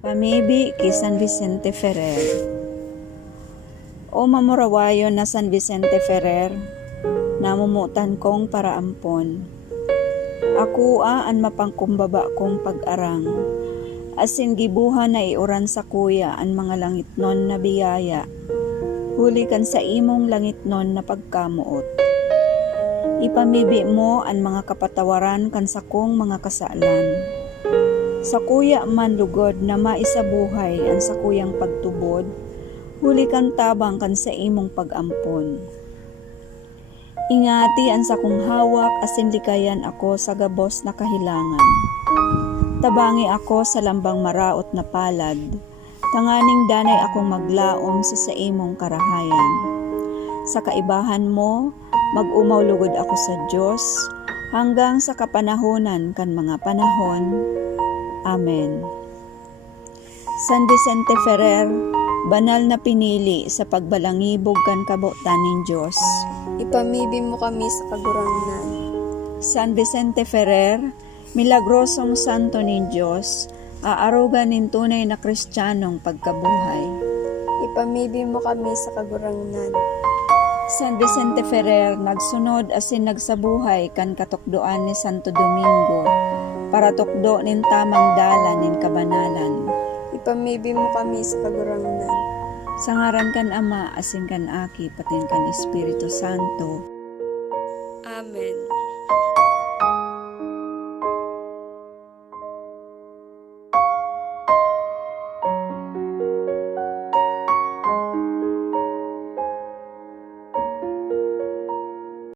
Pamibi ki San Vicente Ferrer. O mamurawayon na San Vicente Ferrer, namumutan kong paraampon. Ako an mapangkumbaba kong pag-arang, asin gibuhan na iuran sa kuya ang mga langitnon na biyaya, huli kan sa imong langitnon na pagkamuot. Ipamibi mo ang mga kapatawaran kan sa kong mga kasalan. Sa kuya man lugod na maisabuhay ang sa kuyang pagtubod, huli kan tabang kan sa imong pag-ampon. Ingati ang sa kong hawak asin likayan ako sa gabos na kahilangan. Tabangi ako sa lambang maraot na palad, tanganing danay akong maglaom sa imong karahayan. Sa kaibahan mo, mag-umaw lugod ako sa Diyos, hanggang sa kapanahonan kan mga panahon. Amen. San Vicente Ferrer, banal na pinili sa pagbalangibog kan kabutan ning Diyos. Ipamibi mo kami sa kagurangnan. San Vicente Ferrer, milagrosong santo ning Diyos, aarugan nin tunay na Kristiyanong pagkabuhay. Ipamibi mo kami sa kagurangnan. San Vicente Ferrer, nagsunod asin nagsabuhay kan katukdoan ni Santo Domingo, para tukdo nin tamang dalan nin kabanalan. Ipamibi mo kami sa kagurangnan. Sa ngaran kan Ama, asin kan Aki, patin kan Espiritu Santo. Amen.